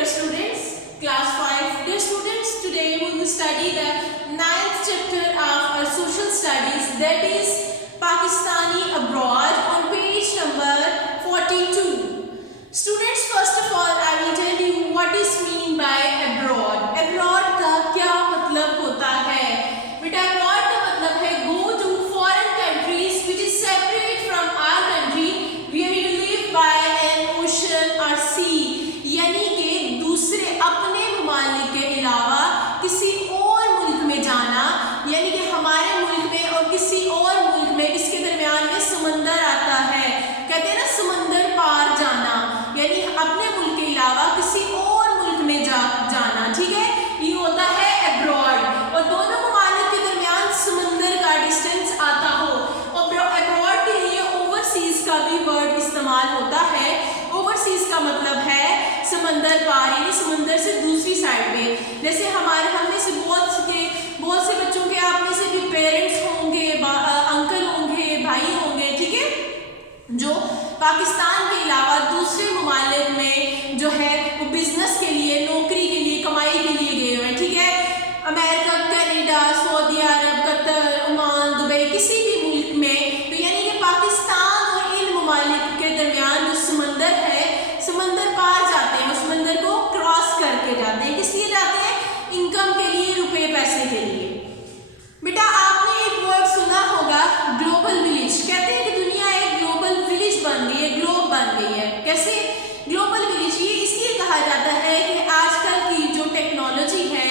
dear students, class 5. Dear students, today we will study the 9th chapter of our social studies, that is Pakistani abroad, on page number 42. Students, first of all I will tell you what is mean by abroad. Abroad का क्या मतलब होता है? बेटा abroad का मतलब है go to foreign countries which is separate from our country where you live by an ocean or sea. यानी कि दूसरे अपने ममालिक के अलावा किसी और मुल्क में जाना, यानी कि हमारे मुल्क में और किसी और मुल्क में इसके दरमियान में समंदर आता है, कहते हैं ना समंदर पार जाना, यानी अपने मुल्क के अलावा किसी और मुल्क में जाना, ठीक है, ये होता है अब्रॉड। और दोनों ममालिक के दरमियान समंदर का डिस्टेंस आता हो। और अब्रॉड के लिए ओवरसीज का भी वर्ड इस्तेमाल होता है। ओवरसीज का मतलब है समंदर पार, यानी समंदर से दूसरी साइड पे। जैसे हम में से बहुत से बच्चों के आप में से भी पेरेंट्स होंगे, अंकल होंगे, भाई होंगे, ठीक है, जो पाकिस्तान के अलावा दूसरे ममालिक में जो है वो बिजनेस के लिए, नौकरी के लिए, कमाई के लिए गए हुए हैं, ठीक है। अमेरिका, कनाडा, सऊदी अरब, कतर, ओमान, दुबई, किसी भी मुल्क में, तो यानी कि पाकिस्तान और इन ममालिक के दरमियान जो समंदर है, समंदर पार जाते हैं, उस समंदर को क्रॉस करके जाते हैं। किस लिए जाते हैं? इनकम के लिए, रुपए पैसे के लिए। बेटा आपने एक वर्ड सुना होगा ग्लोबल विलेज। कहते हैं कि दुनिया एक ग्लोबल विलेज बन गई है, ग्लोब बन गई है। कैसे ग्लोबल विलेज? ये इसलिए कहा जाता है कि आजकल की जो टेक्नोलॉजी है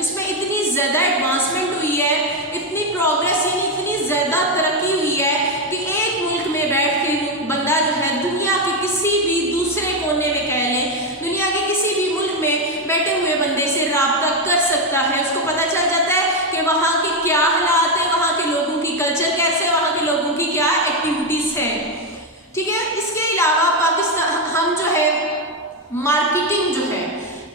उसमें इतनी ज़्यादा एडवांसमेंट हुई है, इतनी प्रोग्रेस, यानी इतनी ज़्यादा तरक्की हुई है कि एक मुल्क में बैठ के बंदा जो है दुनिया के किसी भी दूसरे कोने में, कह लें दुनिया के किसी भी मुल्क में बैठे हुए बंदे से राब्ता कर सकता है। उसको पता चल जाता है कि वहाँ के क्या हालात हैं, वहाँ के लोगों की कल्चर कैसे है, वहाँ के लोगों की क्या एक्टिविटीज़ हैं, ठीक है। इसके अलावा पाकिस्तान हम जो है मार्केटिंग जो है,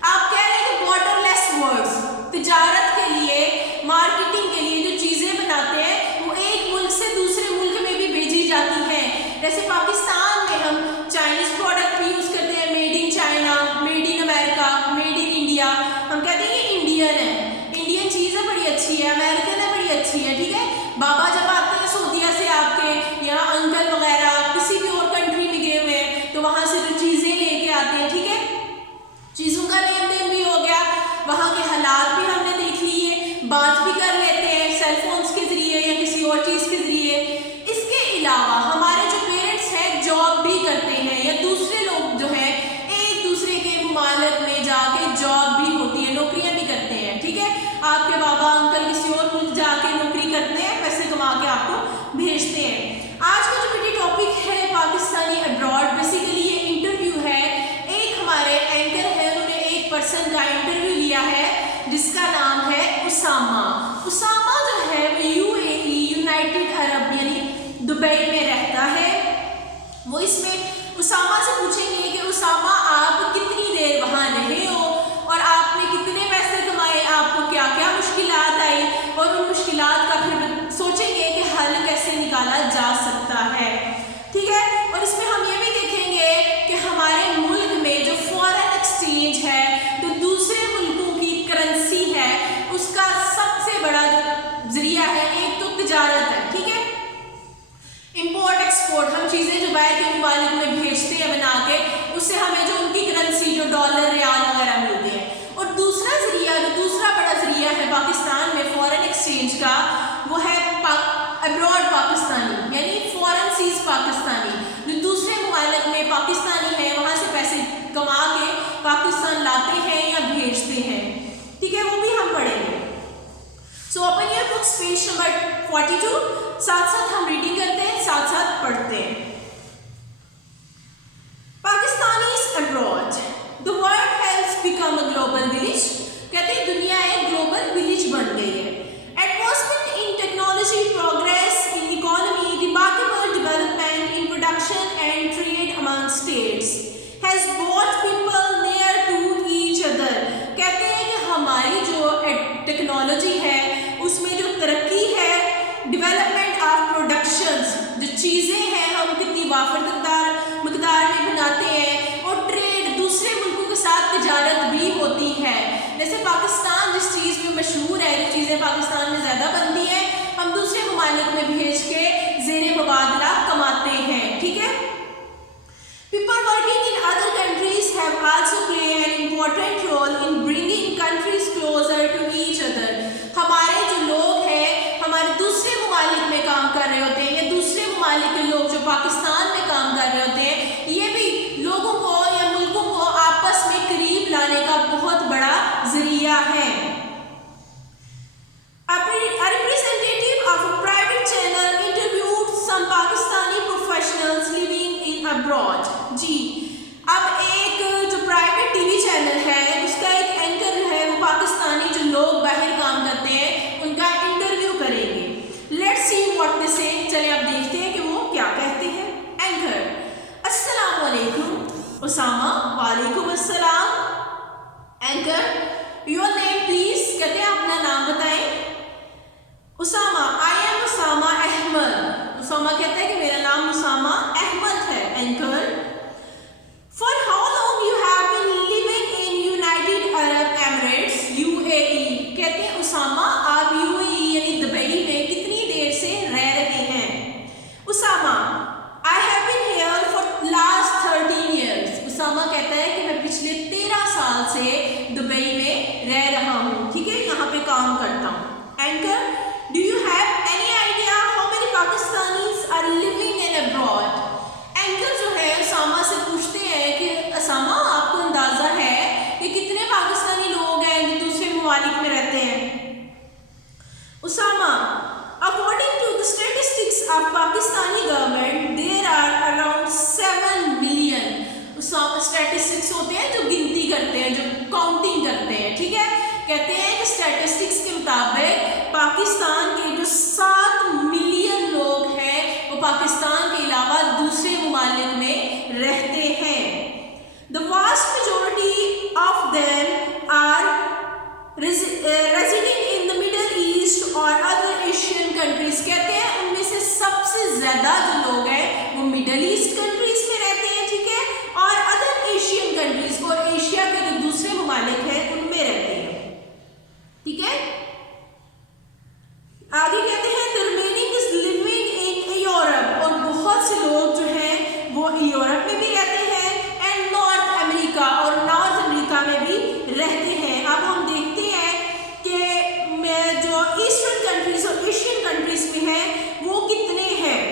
आप कह रहे हैं कि वाटरलेस वर्ड्स, तिजारत के लिए, मार्केटिंग के लिए जो चीज़ें बनाते हैं वो एक मुल्क से दूसरे मुल्क में भी भेजी जाती हैं। जैसे पाकिस्तान में हम चाइनीज़ प्रोडक्ट भी यूज़ करते हैं, made in China, made in America, made in India. हम कहते हैं ये इंडियन है, इंडियन चीज़ है, बड़ी अच्छी है, अमेरिकन है, बड़ी अच्छी है, ठीक है। बाबा जब आते हैं सऊदीया से, आपके यहाँ अंकल वगैरह किसी भी और कंट्री में गए हुए हैं तो वहाँ से जो चीज़ें लेके आते हैं, ठीक है, चीज़ों का लेन देन भी हो गया, वहाँ के हालात भी हमने देख लिए, बात भी कर लेते हैं सेल फोन्स के ज़रिए या किसी और चीज़ के ज़रिए। इसके अलावा हमारे जो पेरेंट्स हैं जॉब भी करते हैं, या दूसरे लोग जो हैं एक दूसरे के ममालिक में जाके जॉब भी होती है, नौकरियाँ भी करते हैं, ठीक है। आपके बाबा अंकल किसी और मुल्क जाके नौकरी करते हैं, पैसे कमा के आपको भेजते हैं। आज का जो मेरी टॉपिक है पाकिस्तानी अब्रॉड, बेसिकली ये इंटरव्यू है। एक हमारे एंकर है, उन्होंने एक पर्सन का इंटरव्यू लिया है जिसका नाम है उसामा। उसामा जो है वो यूएई, यूनाइटेड अरब यानी दुबई में रहता है। वो इसमें उसामा से पूछेंगे कि उसामा आप कितनी देर वहाँ रहे हो और आपने कितने पैसे कमाए, आपको क्या क्या मुश्किलात आई, और उन मुश्किलात का फिर सोचेंगे कि हल कैसे निकाला जा सकता है, ठीक है। और इसमें हम ये भी देखेंगे कि हमारे मुल्क में जो फॉरेन एक्सचेंज है, तो दूसरे मुल्कों की करेंसी है, उसका सबसे बड़ा जो जरिया है एक तो तिजारत है, ठीक है, इंपोर्ट एक्सपोर्ट। हम चीज़ें जो बाहर के ममालिक में भेजते हैं बना के, उससे हमें जो उनकी करेंसी जो डॉलर, रियाल वगैरह मिलते हैं। और दूसरा जरिया, जो दूसरा बड़ा जरिया है पाकिस्तान में फॉरेन एक्सचेंज का, वो है अब्रॉड पाकिस्तानी, यानी फॉरेन सीज पाकिस्तानी। जो दूसरे ममालिक में पाकिस्तानी है वहाँ से पैसे कमा के पाकिस्तान लाते हैं या भेजते हैं, ठीक है, वो भी हम पढ़ेंगे। So open your books, page number 42। साथ साथ हम रीडिंग करते हैं, साथ साथ पढ़ते हैं। Pakistanis abroad, the world has become a global village. कहते हैं दुनिया एक ग्लोबल विलेज बन गई है। Advancement in technology, progress in economy, remarkable development in production and trade among states has brought people near to each other. कहते हैं कि हमारी जो टेक्नोलॉजी है उसमें जो तरक्की है, डेवलपमेंट ऑफ प्रोडक्शंस, जो चीज़ें हैं हम कितनी वाफर मकदार में बनाते हैं, और ट्रेड दूसरे मुल्कों के साथ तिजारत جیسے پاکستان جس چیز میں مشہور ہے, جو چیزیں پاکستان میں زیادہ بنتی ہیں, ہم دوسرے ممالک میں بھیج کے زیر مبادلہ کماتے ہیں. ٹھیک ہے. People working in other countries have also played an important role in bringing countries closer to each other. ہمارے جو لوگ ہیں ہمارے دوسرے ممالک میں کام کر رہے ہوتے ہیں, یا دوسرے ممالک کے لوگ جو پاکستان میں کام کر رہے ہوتے ہیں, یہ بھی لوگوں کو یا ملکوں کو آپس میں قریب لانے کا بہت بڑا ذریعہ ہے. A representative of a private channel interviewed some Pakistani professionals living in abroad. جی اب ایک جو پرائیویٹ ٹی وی چینل ہے اس کا ایک اینکر ہے, وہ پاکستانی جو لوگ باہر کام کرتے ہیں ان کا انٹرویو کریں گے. لیٹس سی واٹ دے سے. چلے اب دیکھتے ہیں کہ وہ کیا کہتے ہیں. اینکر: السلام علیکم. اسامہ: وعلیکم السلام. Anchor: your name please. کہتے ہیں اپنا نام بتائیں. Osama: I am Osama Ahmed. اسامہ کہتا ہے کہ میرا نام اسامہ احمد ہے. Anchor: For how long you have been living in United Arab Emirates UAE. کہتے ہیں اسامہ آپ UAE یعنی دبئی میں کتنی دیر سے رہ رہے ہیں. Usama: I have been here for last 13 years. Usama کہتا ہے کہ میں پچھلے 13 سال سے دبئی میں رہ رہا ہوں. ٹھیک ہے, یہاں پہ کام کرتا ہوں. Anchor: Do you have any idea how many Pakistanis are living in abroad? Anchor جو ہے اسامہ سے پوچھتے ہیں کہ اسامہ آپ کو اندازہ ہے کہ کتنے پاکستانی لوگ ہیں جو دوسرے ممالک میں رہتے ہیں. Osama: According to the statistics of Pakistani government, there are around 7 million. Statistics ہوتے ہیں جو گنتی کرتے ہیں, جو کاؤنٹنگ کرتے ہیں. ٹھیک ہے, کہتے ہیں کہ اسٹیٹسٹکس کے مطابق پاکستان کے جو 7 ملین لوگ ہیں وہ پاکستان کے علاوہ دوسرے ممالک میں رہتے ہیں. The vast majority of them are residing in the Middle East or other Asian countries. کہتے ہیں ان میں سے سب سے زیادہ جو لوگ ہیں وہ مڈل ایسٹ کنٹریز میں رہتے ہیں. ٹھیک ہے, اور ادر ایشین کنٹریز اور ایشیا کے جو دوسرے ممالک ہیں ان میں رہتے ہیں. ٹھیک ہے, آگے کہتے ہیں the remaining is living in Europe. اور بہت سے لوگ جو ہیں وہ یورپ میں بھی رہتے ہیں, اینڈ نارتھ امریکہ, اور نارتھ امریکہ میں بھی رہتے ہیں. اب ہم دیکھتے ہیں کہ جو ایسٹرن کنٹریز اور ایشین کنٹریز میں ہیں وہ کتنے ہیں.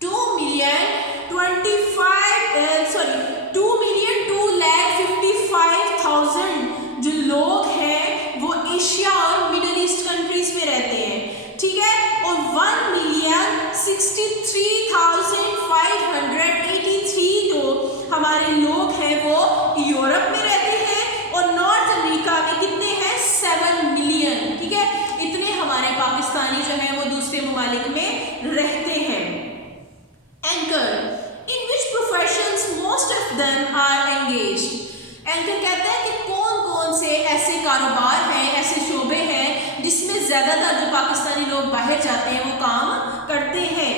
2,255,000 جو لوگ ہیں وہ ایشیا اور مڈل ایسٹ کنٹریز میں رہتے ہیں. ٹھیک ہے, اور 1,63,583 جو ہمارے لوگ ہیں وہ یورپ میں رہتے ہیں, اور نارتھ امریکہ میں کتنے ہیں 7 ملین. ٹھیک ہے, اتنے ہمارے پاکستانی جو ہیں وہ دوسرے ممالک میں رہتے ہیں. Anchor: In which professions most of them are engaged. Anchor کہتا ہے کہ کون کون سے ایسے کاروبار ہیں, ایسے شعبے ہیں جس میں زیادہ تر جو پاکستانی لوگ باہر جاتے ہیں وہ کام کرتے ہیں.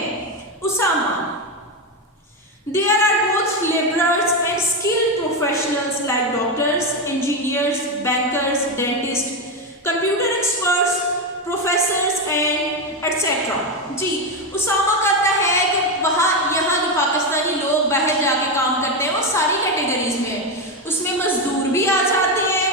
Usama: There are both laborers and skilled professionals like doctors, engineers, bankers, dentists, computer experts, professors and etc. جی اسامہ کہتا ہے کہ یہاں جو پاکستانی لوگ باہر جا کے کام کرتے ہیں وہ ساری کیٹیگریز میں ہیں. اس میں مزدور بھی آ جاتے ہیں,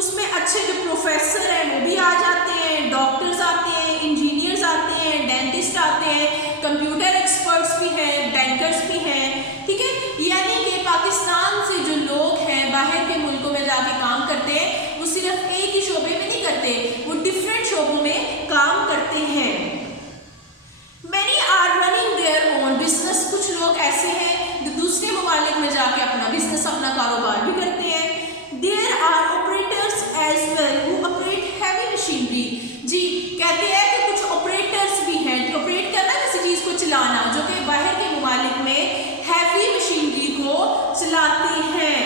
اس میں اچھے جو پروفیسر ہیں وہ بھی آ جاتے ہیں, ڈاکٹرز آتے ہیں, انجینئرز آتے ہیں, ڈینٹسٹ آتے ہیں, کمپیوٹر ایکسپرٹس بھی ہیں, بینکرز بھی ہیں. ٹھیک ہے, یعنی کہ پاکستان سے جو لوگ ہیں باہر کے ملکوں میں جا کے کام کرتے ہیں وہ صرف ایک ہی شعبے میں نہیں کرتے, وہ ڈفرینٹ شعبوں میں کام کرتے ہیں. Many are running their own business. کچھ لوگ ایسے ہیں جو دوسرے ممالک میں جا کے اپنا بزنس, اپنا کاروبار بھی کرتے ہیں. There are operators as well who operate heavy machinery. جی کہتے ہیں کہ کچھ آپریٹرس بھی ہیں, آپریٹ کرنا کسی چیز کو چلانا, جو کہ باہر کے ممالک میں ہیوی مشینری کو چلاتے ہیں.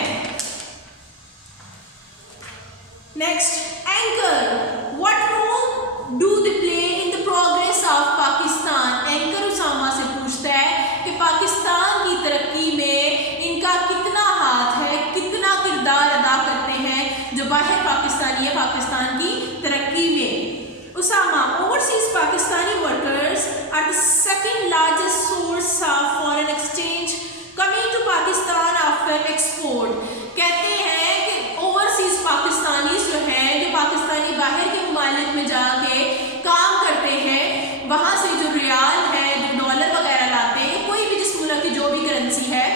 Next, anchor: What export. कहते हैं कि ओवरसीज पाकिस्तानीज जो हैं, जो पाकिस्तानी बाहर के ममालिक में जाके काम करते हैं, वहाँ से जो रियाल है, जो डॉलर वगैरह लाते हैं, कोई भी जिस मुल्क की जो भी करेंसी है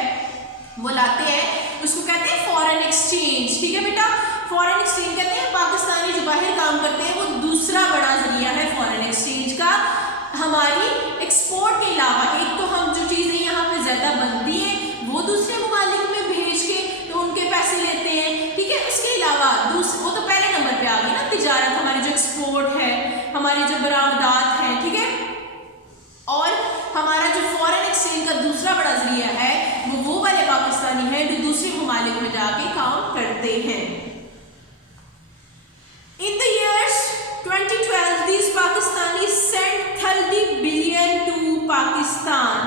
वो लाते हैं, उसको कहते हैं फॉरेन एक्सचेंज। ठीक है बेटा, फॉरेन एक्सचेंज कहते हैं पाकिस्तानी जो बाहर काम करते हैं वो दूसरा बड़ा जरिया है फॉरेन एक्सचेंज का। हमारी एक्सपोर्ट के अलावा एक तो हम जो चीज़ें यहाँ पे ज़्यादा बनती हैं वो दूसरे ममालिक में भेज के तो उनके पैसे लेते हैं। ठीक है, उसके अलावा वो तो पहले नंबर पे आ गई ना तिजारत, हमारी जो एक्सपोर्ट है, हमारी जो बरामदात है। ठीक है, और हमारा जो फॉरेन एक्सचेंज का दूसरा बड़ा जरिया है वो वाले पाकिस्तानी हैं जो दूसरे ममालिक में जाके काम करते हैं। In the years 2012, these Pakistanis sent 30 billion to Pakistan.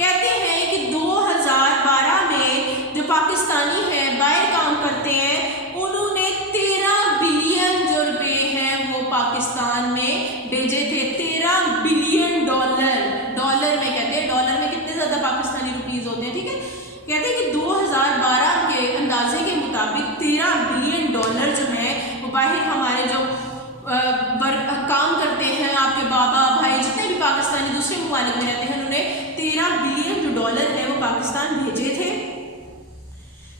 कहते हैं कि 2012 में जो पाकिस्तानी हैं बाहर काम करते हैं, उन्होंने 13 बिलियन जो रुपए हैं वो पाकिस्तान में भेजे थे। 13 बिलियन डॉलर में कहते हैं, डॉलर में कितने ज़्यादा पाकिस्तानी रुपीज़ होते हैं। ठीक है, कहते हैं कि 2012 के अंदाजे के मुताबिक 13 बिलियन डॉलर जो है वो बाहर हमारे जो काम करते हैं, आपके बाबा भाई जितने भी पाकिस्तानी दूसरे ममालिक में रहते हैं, उन्होंने 13 बिलियन जो डॉलर है वो पाकिस्तान भेजे थे।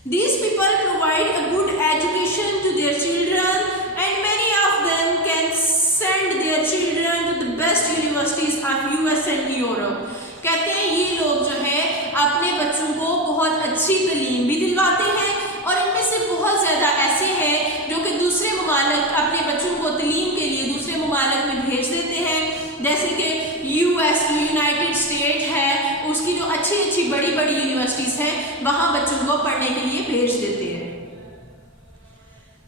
These people provide a good education to their children and many of them can send their children to the best universities of US and Europe. कहते हैं ये लोग जो है अपने बच्चों को बहुत अच्छी तालीम भी दिलवाते हैं और इनमें से बहुत ज़्यादा ऐसे हैं जो कि दूसरे ममालिक अपने बच्चों को तालीम के लिए दूसरे ममालिक में भेज देते हैं। जैसे कि US यूनाइटेड स्टेट है, उसकी जो अच्छी बड़ी यूनिवर्सिटीज़ हैं वहाँ बच्चों को पढ़ने के लिए भेज देते हैं।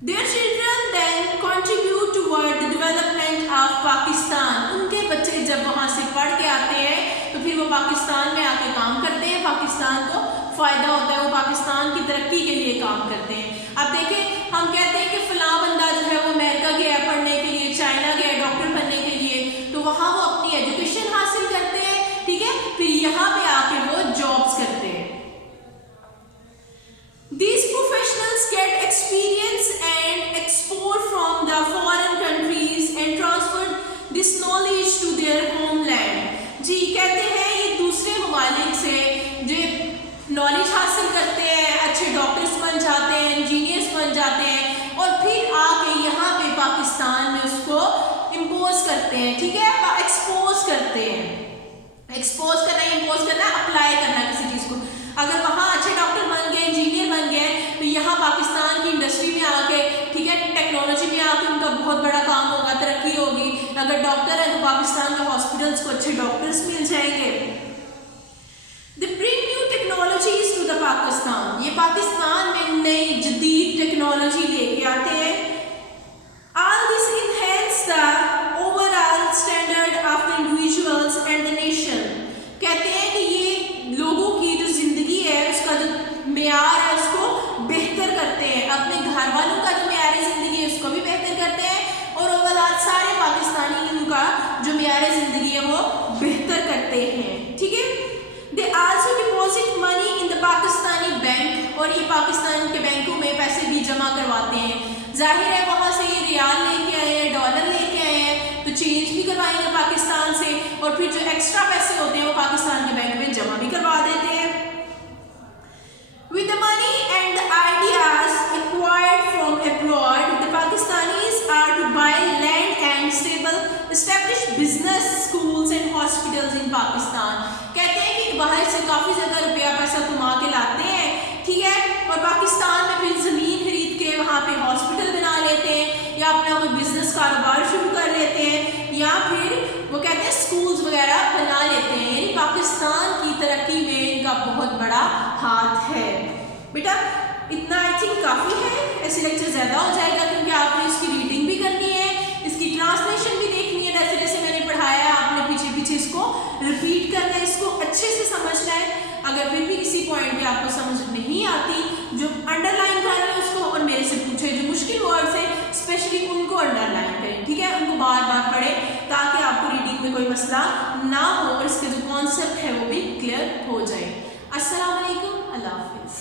Their children then contribute toward the development of Pakistan. उनके बच्चे जब वहाँ से पढ़ के आते हैं तो फिर वो पाकिस्तान में आके काम करते हैं, पाकिस्तान को फ़ायदा होता है, वो पाकिस्तान की तरक्की के लिए काम करते हैं। अब देखें, हम कहते हैं कि फ़लाँ बंदा जो है वो अमेरिका गया पढ़ने के लिए, चाइना गया डॉक्टर बनने के लिए, तो वहाँ वो अपनी एजुकेशन हासिल करते हैं। ठीक है, फिर यहाँ पे आके वो जॉब्स करते हैं। These professionals get experience and export from the foreign countries and transfer this knowledge to their homeland. जी, कहते हैं ये दूसरे ममालिक से जो नॉलेज हासिल करते हैं, अच्छे डॉक्टर्स बन जाते हैं, इंजीनियर्स बन जाते हैं और फिर आके यहाँ पे पाकिस्तान में उसको इम्पोज करते हैं। ठीक है, एक्सपोज करते हैं। एक्सपोज करना, इम्पोज करना, अप्लाई करना किसी चीज़ को। अगर वहाँ अच्छे डॉक्टर बन गए, इंजीनियर बन गए, तो यहाँ पाकिस्तान की इंडस्ट्री में आके, ठीक है, टेक्नोलॉजी में आके उनका बहुत बड़ा काम होगा, तरक्की होगी। अगर डॉक्टर है तो पाकिस्तान के हॉस्पिटल्स को अच्छे डॉक्टर्स मिल जाएंगे। They bring new technologies to the Pakistan. ये पाकिस्तान में नई जदीद टेक्नोलॉजी लेके आते हैं। All this enhance the overall standard of the individuals and the nation. कहते हैं कि ये लोगों की जो ज़िंदगी है उसका जो मेयार है उसको बेहतर करते हैं, अपने घर वालों का जो मेयार ज़िंदगी है उसको भी बेहतर करते हैं और ओवरऑल सारे पाकिस्तानियों का जो मेयार ज़िंदगी है वो बेहतर करते हैं। ठीक है, they also deposit money in the Pakistani bank, और ये पाकिस्तान के बैंकों में पैसे भी जमा करवाते हैं। जाहिर है वहाँ से ये रियाल लेके आए हैं, डॉलर लेके आए हैं, तो चेंज भी करवाएंगे पाकिस्तान से और फिर जो एक्स्ट्रा पैसे होते हैं वो पाकिस्तान के बैंक में जमा भी करवा देते हैं। With the money and the ideas acquired from abroad, the Pakistanis are to buy land and establish business, schools and hospitals in Pakistan. कहते हैं कि बाहर से काफ़ी ज़्यादा रुपया पैसा कमा के लाते हैं, ठीक है, और पाकिस्तान में फिर ज़मीन खरीद के वहाँ पे हॉस्पिटल बना लेते हैं या अपना कोई बिजनेस कारोबार शुरू कर लेते हैं या फिर वो कहते हैं स्कूल्स वगैरह बना लेते हैं। यानी पाकिस्तान की तरक्की में इनका बहुत बड़ा हाथ है। बेटा इतना आई थिंक काफ़ी है, ऐसे लेक्चर ज़्यादा हो जाएगा क्योंकि आपने इसकी रीडिंग भी करनी है, इसकी ट्रांसलेशन भी देखनी है, जैसे जैसे मैंने पढ़ाया आपने पीछे पीछे इसको रिपीट करना है, इसको अच्छे से समझना है। अगर फिर भी किसी पॉइंट पे आपको समझ नहीं आती, जो अंडरलाइन कर रहे हैं उसको और मेरे से पूछे, जो मुश्किल वर्ड्स हैं स्पेशली उनको अंडरलाइन करें, ठीक है, उनको बार बार पढ़ें ताकि आपको रीडिंग में कोई मसला ना हो और इसके जो कॉन्सेप्ट है वो भी क्लियर हो जाए। अस्सलाम वालेकुम, अल्लाह हाफिज़।